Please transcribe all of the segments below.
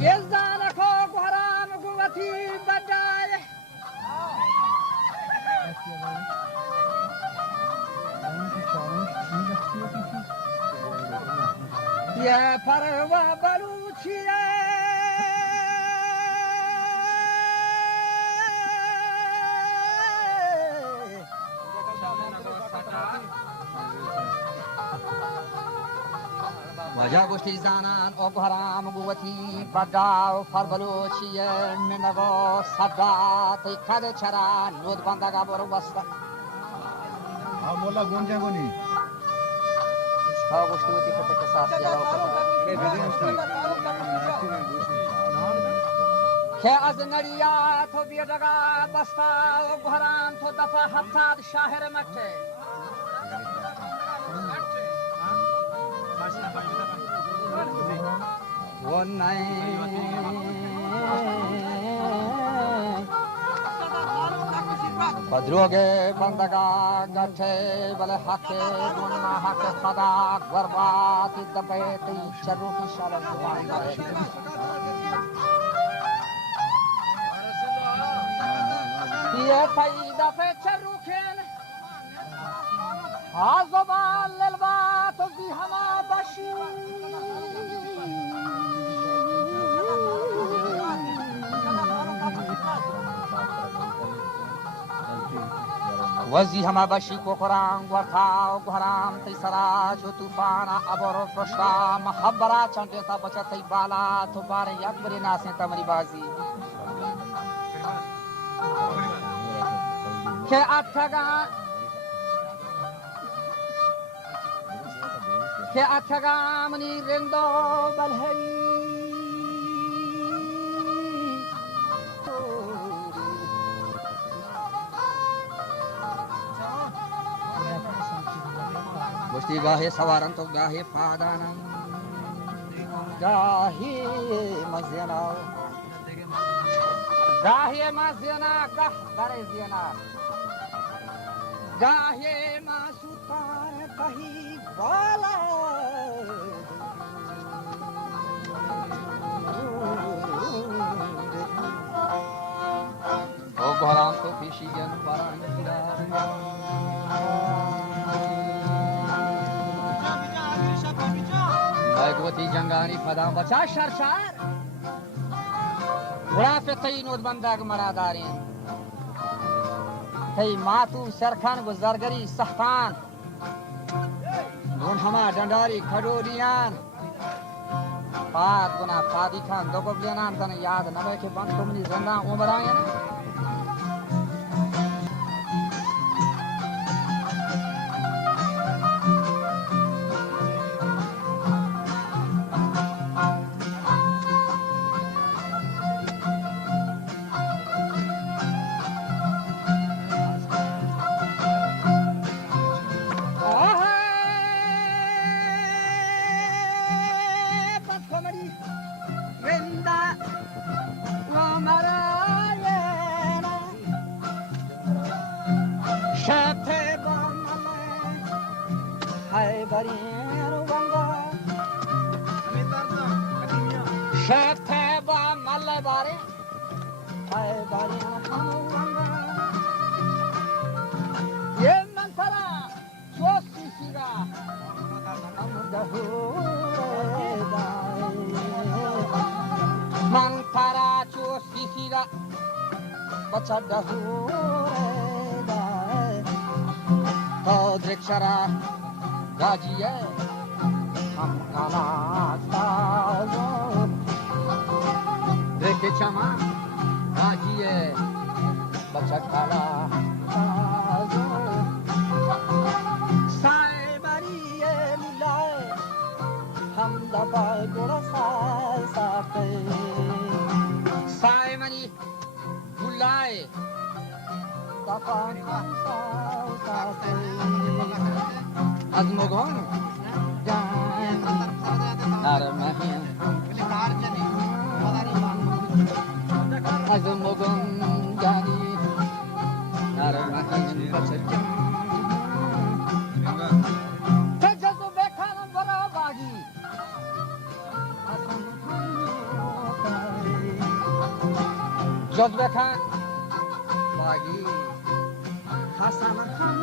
يزدان خوك وحرام قوتي بداي يا فروا بلوچي وجا گوشتی زنان او حرام قوتی بداو فربلوچی منگو صدا تیکد چرا نود بندگا برو بستا مولا گونجا گونی ها گوشتی وتی پته کساس یلاو که از نریا تو بیدگا بستا او حرام تو دفع هفتاد شاهر مکه بدروگه بندگا گچه بله حق گنما حق خدا غرباتی دبیتی چروکی شرم دوانی بره یه پیدا پی چروکین آزوبال للبات و بی هما باشی وزی هما باشی کو قرآن ورخاو گهرام تی سراج و توفان ابر پشتا محبرا چنده تا بچا تی بالا تو بار یک بری ناسیں تمری بازی که اتگا منی رندو بلهی گوشتی گاهی سوارن تو گاهی پادانم گاهی مزینا گاهی مزینا گاه داره زینا گاهی ما سلطان کهی بالا او گران تو پیشی گن باران بگوتی جنگانی پدام بچا شرشار رافقی نود بندگ مرادارین تی ماتو سرخان گزارگری سختان نون هما دنداری کھڈوریان پاد گنا پادی خان دو گبلینان تن یاد نہ کہ بند تمنی زندہ عمر آئے نا बच्चा तो दृक्षरा गाजिए हम काला देखे क्षमा गाजिए बच्चा काला साए बारिए मिलाए हम दबा गोड़ा साए साए मनी बुलाए azmogon armahin azmogon gani armahin bachar tejazu bekhanam bara bagi جز بکن باقی حسن هم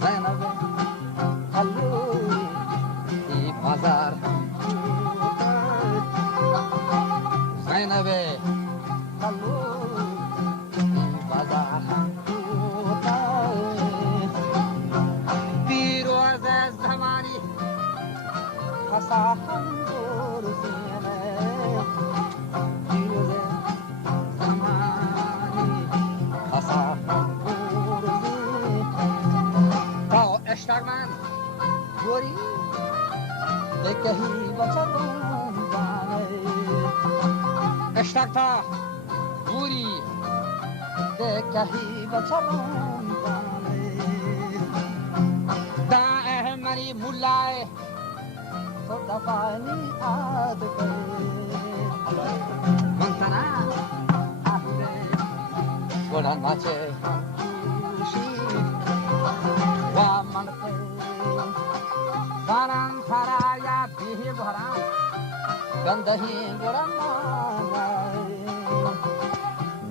زینب قلو ای بازار زینب قلو ای بازار پیروز زمانی حسا هم دور زینه پیروز زمانی حسا هم دور زینه تا اشتاق من گوری دکهی بچه روم دانه اشتاق تا گوری دکهی بچه روم دانه دا احمنی مولای تو دفانی آدگه من تنه احمه گلان مچه جوشی و من زنان ترایا بیهی بھران گندهی گرم مانای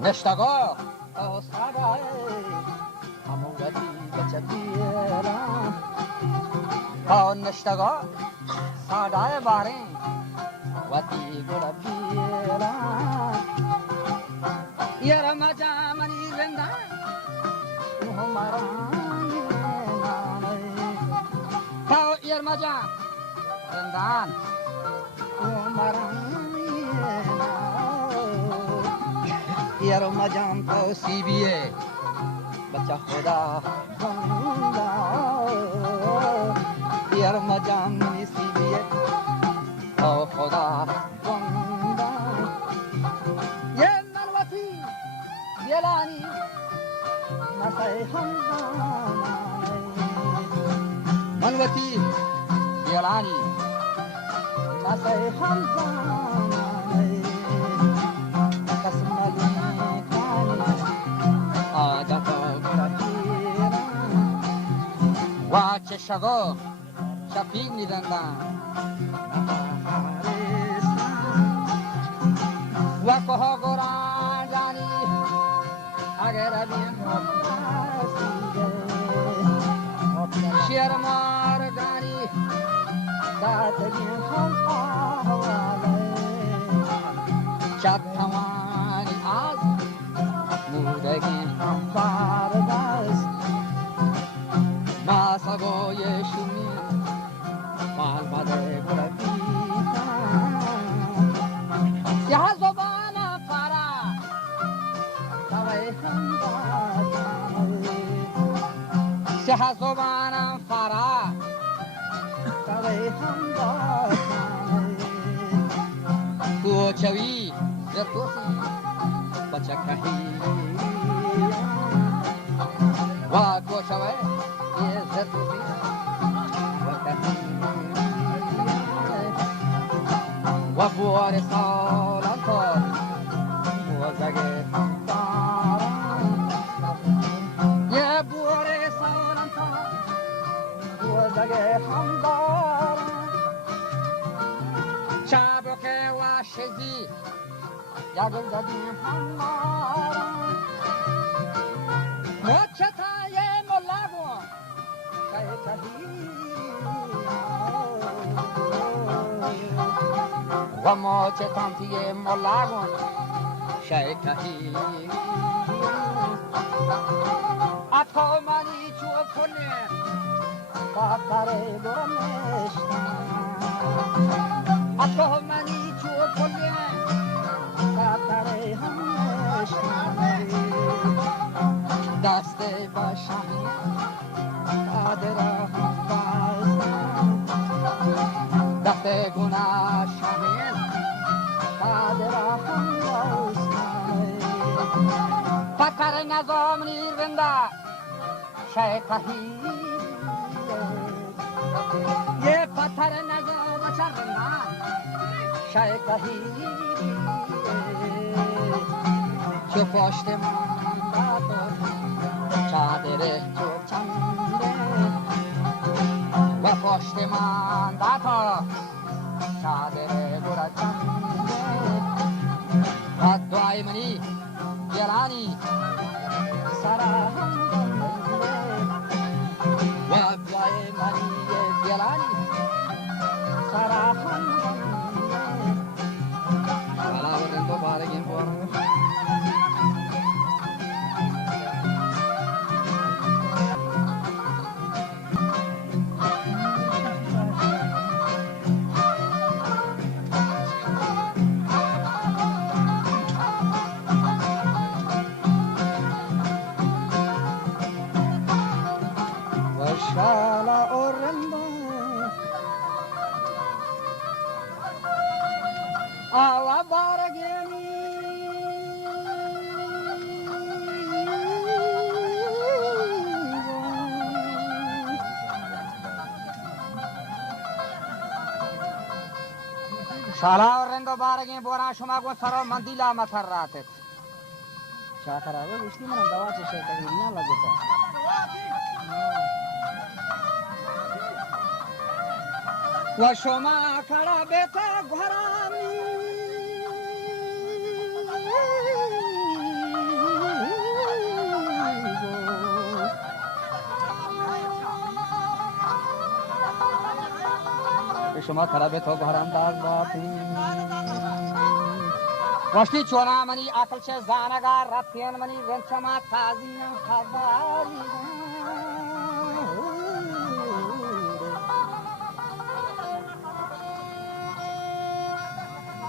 نشتگو تو سادای همونگتی بچه بیران تو نشتگو سادای بارین وطی گرم بیران یرم جامنی زندان هماران تو یرمجا زندان یرمجان تو سی بیه بچه خدا بندا یرمجان منی سی بیه تو خدا بندا یه منوتی بیلانی نسای همزانای منوتی بیلانی نسای همزانای کسمالی کانی آجا تو گرگیران و چشگو شفیق میدندن و که گران جانی اگر بین شیر مارگانی دادگی هم آواله شب توانی از مودگی هم باردست ماسگوی شمی مال بده گرگیتن سیاه زبان فرا دوی هم دادن سیاه زبان فرا دوی هم دادن کوچوی زرتوسی بچه کهی و کوچوی زرتوسی و کهی و بوار سالان تا موزگه هم دارم یه بوار سالان تا موزگه هم دارم شبکه و شزی یا گلزدی هم دارم مچتای ملابون شای کهی و مچتان تیه ملابون شای کهی اتو منی چوب کنه کاکاره برمشتن اتو منی چوب کنه کاکاره همشتن دست باشم قادر هم بازم دست گناه شمین قادر هم بازم پتر نظام نیرونده شیخهی یه پتر نظام چرنده شیخهی چو پشت من دادم چادر چو چنده و پشت من دادم چادر برا چنده وابلای منی گلانی سرهم وابلای منی گلانی سرهم والا ورن تو بارگیم بورن Shala orenda awa barageni Shala orenda barageni bora shuma go saro mandila matharrat Shakara wo uski mana dawa che shaytan niya lageta و شما کڑا بیتا گھرامی شما کڑا بیتا گھرام داز باتی وشتی چونا منی عقل چه زانگار رتین منی رنچما تازیم خباری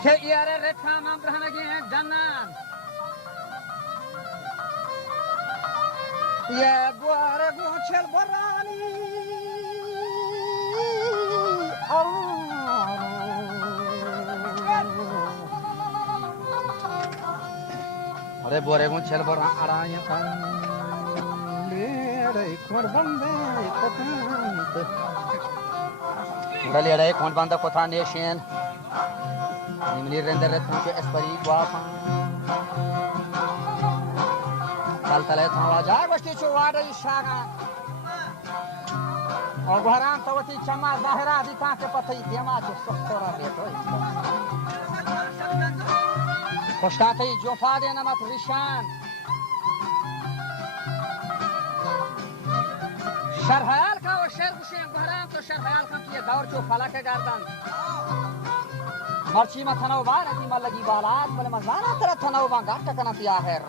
که ایاره رتام هم برهنگی جنن یه بواره گوچل برانی آره بواره گوچل بران آرای کن لیره کن بنده کتند لیره کن بنده کتند نیشین Nimni render retno ke espari guapa Taltale thawa ja goshti chuwada ishaga aur gharan tawati chama zahira dita ke patai dema che sokhora beto khoshtate jofade namat rishan sharhal ka wa sher gushen gharan to sharhal ka ki daur jo falak gardan مرچی ما تناو بار ادی ما لگی بالات بل مزانا ترا تناو با گاٹ کنا تی آخر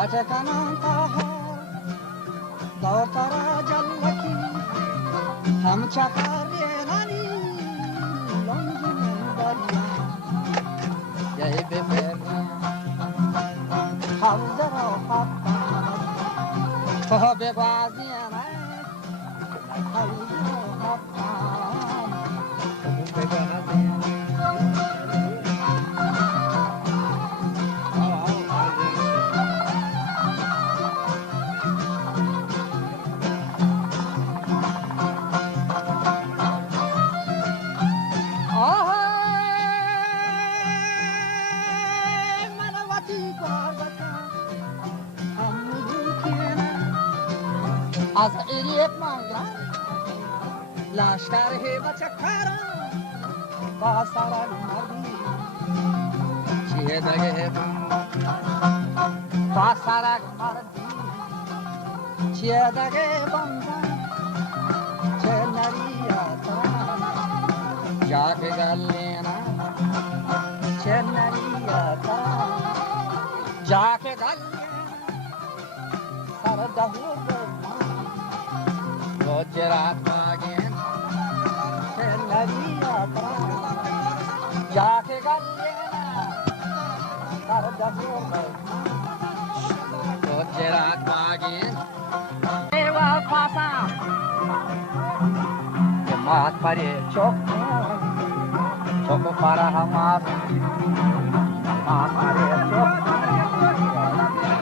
Gacha kanan taha daur tara jallaki ham chakare rani longi dariya yahi befer ham zara hatta ho bebaziya na ham zara hatta ho bebaziya از ایریت مانگران لشکر هیبت چکاران با سران مردی چیه دگه با سران مردی چیه دگه بندن چه نریاتان جا که گلینا چه نریاتان جا که گلینا سر دهور Gujarat magin chenariya pra jaake gallena sardapur Gujarat magin ewa pasa mat pare chok para hamar mat pare chok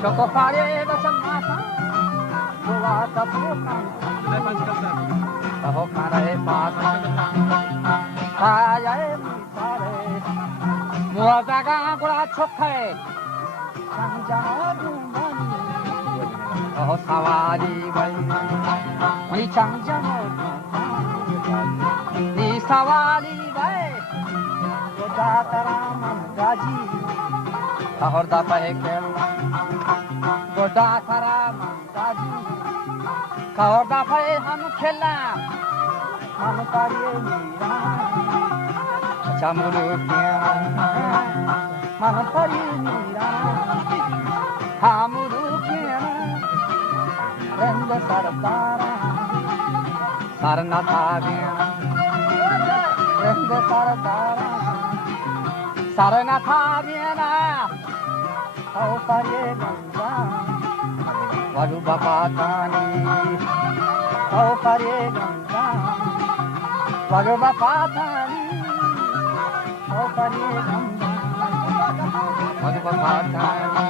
Choco pare da samasa. Goa ta pukan. Taho kare pata. Kaya e pare. Mua daga gura chokhe. Changjana dumani. Oh sawari bai. Ni changjana dumani. Ni sawari bai. Goda taraman gaji. Tahor da pahe kelna. Goda taraman gaji. Tahor da pahe ham khela. Ham pariye mira. Acha murukya. Ham pariye mira. Ham murukya. Rang sardara. Sarna thaviya. Rang sardara. Sarna thaviya na. Au pariye ganga. Valu bapatani. Au pariye ganga. Valu bapatani. Au pariye ganga. Valu bapatani.